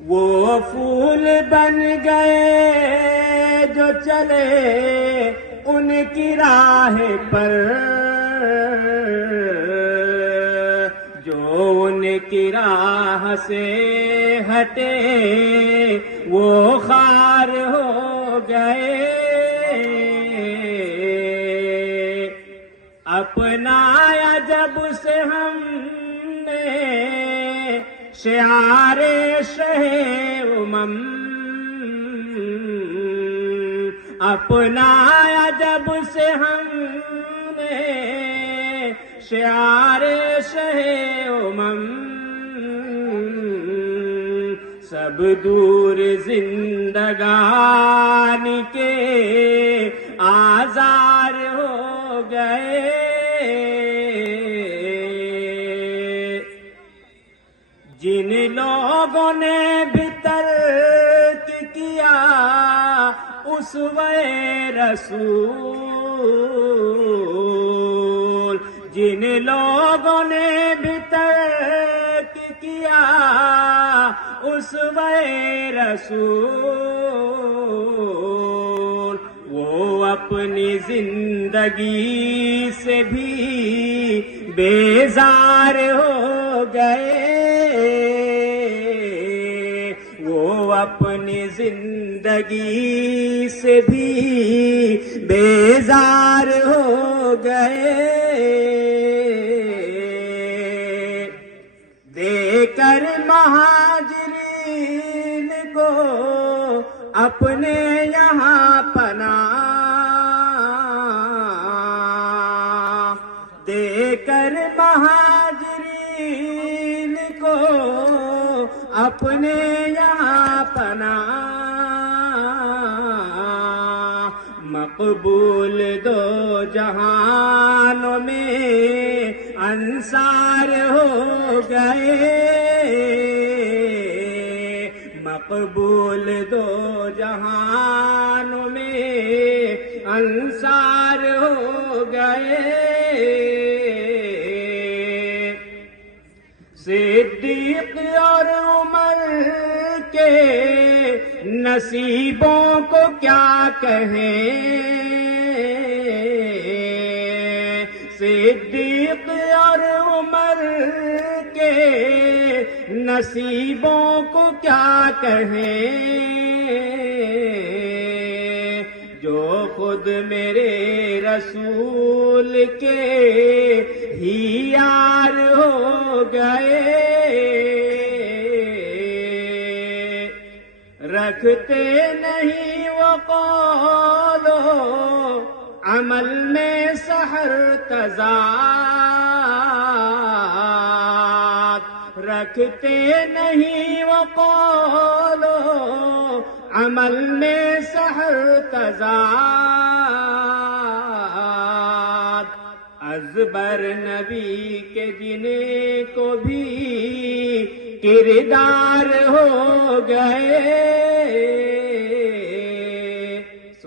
وہ پھول بن گئے جو چلے ان کی راہ پر، جو ان کی راہ سے ہٹے وہ خار ہو گئے۔ اپنایا جب سے ہم نے شعار شہ اپنایا جب سے ہم نے شعار شہ سب دور زندگانی کے آزار ہو گئے۔ جن لوگوں نے بھی ترک کیا اسوہ رسول، جن لوگوں نے بھی ترک کیا اسوہ رسول، وہ اپنی زندگی سے بھی بیزار ہو گئے۔ وہ اپنی زندگی سے بھی بیزار ہو گئے۔ دے کر مہاجرین کو اپنے یہاں پناہ، دے کر مہاجرین کو اپنے یہاں پناہ، مقبول دو جہانوں میں انصار ہو گئے۔ مقبول دو جہانوں میں انصار ہو گئے۔ صدیق اور عمر کے نصیبوں کو کیا کہیں، صدیق اور عمر کے نصیبوں کو کیا کہیں، جو خود میرے رسول کے ہی یار ہو گئے۔ رکھتے نہیں وہ قول و عمل میں سحر تضاد، رکھتے نہیں وہ قول و عمل میں سحر تضاد، ازبر نبی کے جنہیں کو بھی کردار ہو گئے۔